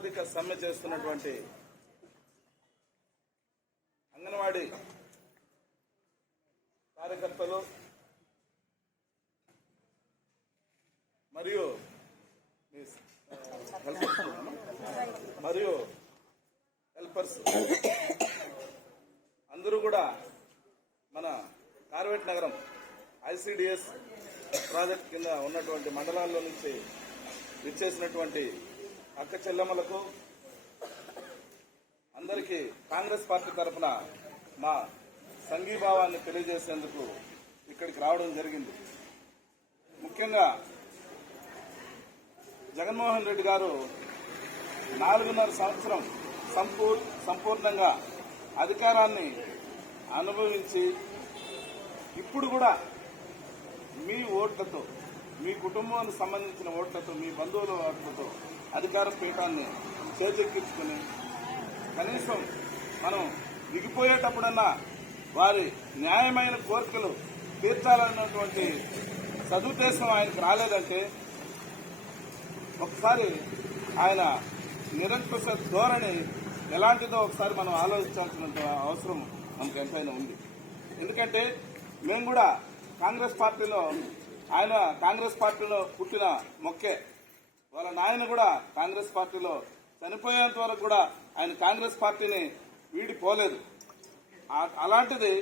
నిరవధిక సమ్మె చేస్తున్నటువంటి అంగన్వాడీ కార్యకర్తలు మరియు హెల్పర్స్ మరియు హెల్పర్స్ అందరూ కూడా మన కార్వేట్ నగరం ఐసిడిఎస్ ప్రాజెక్ట్ కింద ఉన్నటువంటి మండలాల్లో నుంచి విచ్చేసినటువంటి అక్క చెల్లెమ్మలకు అందరికీ కాంగ్రెస్ పార్టీ తరఫున మా సంఘీభావాన్ని తెలియజేసేందుకు ఇక్కడికి రావడం జరిగింది. ముఖ్యంగా జగన్మోహన్ రెడ్డి గారు నాలుగున్నర సంవత్సరం సంపూర్ సంపూర్ణంగా అధికారాన్ని అనుభవించి ఇప్పుడు కూడా మీ ఓట్లతో మీ కుటుంబానికి సంబంధించిన ఓట్లతో మీ బంధువుల ఓట్లతో అధికార పీఠాన్ని చేజెక్కించుకుని కనీసం మనం దిగిపోయేటప్పుడన్నా వారి న్యాయమైన కోరికలు తీర్చాలన్నటువంటి సదుద్దేశం ఆయనకు రాలేదంటే ఒకసారి ఆయన నిరంకుశ ధోరణి ఎలాంటిదో ఒకసారి మనం ఆలోచించాల్సినంత అవసరం మనకు ఎంతైనా ఉంది. ఎందుకంటే మేము కూడా కాంగ్రెస్ పార్టీలో ఆయన కాంగ్రెస్ పార్టీలో పుట్టిన మొక్కే వాళ్ళ నాయన కూడా కాంగ్రెస్ పార్టీలో చనిపోయేంత వరకు కూడా ఆయన కాంగ్రెస్ పార్టీని వీడిపోలేదు. అలాంటిది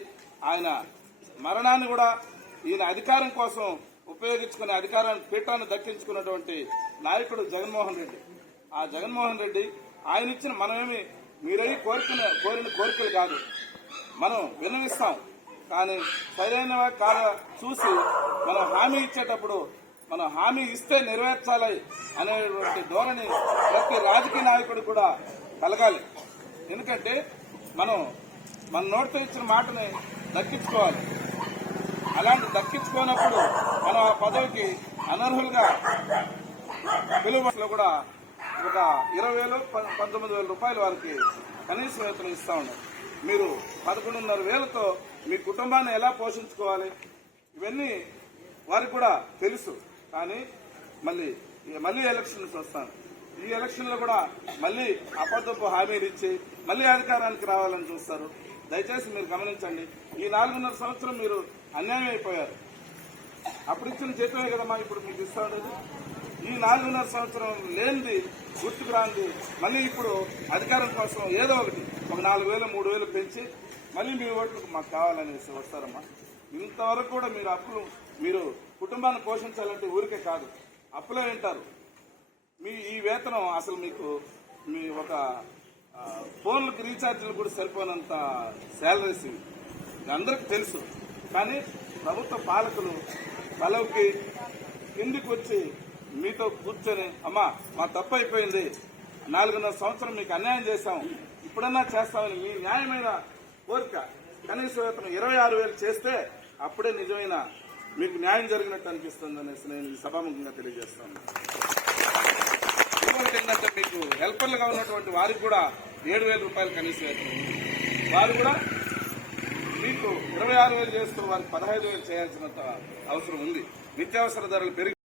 ఆయన మరణాన్ని కూడా ఈయన అధికారం కోసం ఉపయోగించుకునే అధికారాన్ని పీఠాన్ని దక్కించుకున్నటువంటి నాయకుడు జగన్మోహన్ రెడ్డి. ఆ జగన్మోహన్ రెడ్డి ఆయన ఇచ్చిన మనమేమి మీరై కోరుకున్న కోరిన కోరికలు కాదు. మనం విన్నవిస్తాం కానీ సరైన కాదా చూసి మనం హామీ ఇచ్చేటప్పుడు మనం హామీ ఇస్తే నెరవేర్చాలి అనేటువంటి ధోరణి ప్రతి రాజకీయ నాయకుడు కూడా కలగాలి. ఎందుకంటే మనం మన నోటితో ఇచ్చిన మాటని దక్కించుకోవాలి. అలాంటి దక్కించుకోనప్పుడు మనం ఆ పదవికి అనర్హులుగా పిలువలో కూడా ఒక ఇరవై వేలు ప- పంతొమ్మిది వేల రూపాయల వారికి కనీస వేతనం ఇస్తా ఉన్నారు. మీరు పదకొండున్నర వేలతో మీ కుటుంబాన్ని ఎలా పోషించుకోవాలి? ఇవన్నీ వారికి కూడా తెలుసు. కానీ మళ్ళీ మళ్ళీ ఎలక్షన్స్ వస్తాను. ఈ ఎలక్షన్లో కూడా మళ్ళీ అబద్ధపు హామీలు ఇచ్చి మళ్ళీ అధికారానికి రావాలని చూస్తారు. దయచేసి మీరు గమనించండి ఈ నాలుగున్నర సంవత్సరం మీరు అన్యాయం అయిపోయారు. అప్పుడు ఇచ్చిన జీతమే కదమ్మా ఇప్పుడు మీకు ఇస్తాడు ఈ నాలుగున్నర సంవత్సరం లేనిది గుర్తుకు రాంది మళ్ళీ ఇప్పుడు అధికారం కోసం ఏదో ఒకటి ఒక నాలుగు వేలు మూడు వేలు పెంచి మళ్ళీ మీ ఓట్లకు మాకు కావాలనేసి వస్తారమ్మా. ఇంతవరకు కూడా మీరు అప్పులు మీరు కుటుంబాన్ని పోషించాలంటే ఊరికే కాదు. అప్పులే వింటారు. మీ ఈ వేతనం అసలు మీకు మీ ఒక ఫోన్లకు రీఛార్జీలు కూడా సరిపోనంత శాలరీస్ ఇవి. అందరికి అందరికీ తెలుసు. కానీ ప్రభుత్వ పాలకులు తలవుకి కిందికి వచ్చి మీతో కూర్చొని అమ్మా మా తప్పు అయిపోయింది. నాలుగున్నర సంవత్సరం మీకు అన్యాయం చేశాం. ఇప్పుడన్నా చేస్తామని మీ న్యాయమైన కోరిక కనీస వేతనం ఇరవై ఆరు వేలు చేస్తే అప్పుడే నిజమైన మీకు న్యాయం జరిగినట్టు అనిపిస్తుంది అనేసి నేను ఈ సభాముఖంగా తెలియజేస్తాను. ఇంకొకటి ఏంటంటే మీకు హెల్పర్లుగా ఉన్నటువంటి వారికి కూడా ఏడు వేల రూపాయలు కనీస వేతనం వారు కూడా మీకు ఇరవై ఆరు వేలు చేస్తూ వారికి పదహైదు వేలు చేయాల్సినంత అవసరం ఉంది. నిత్యావసర ధరలు పెరిగి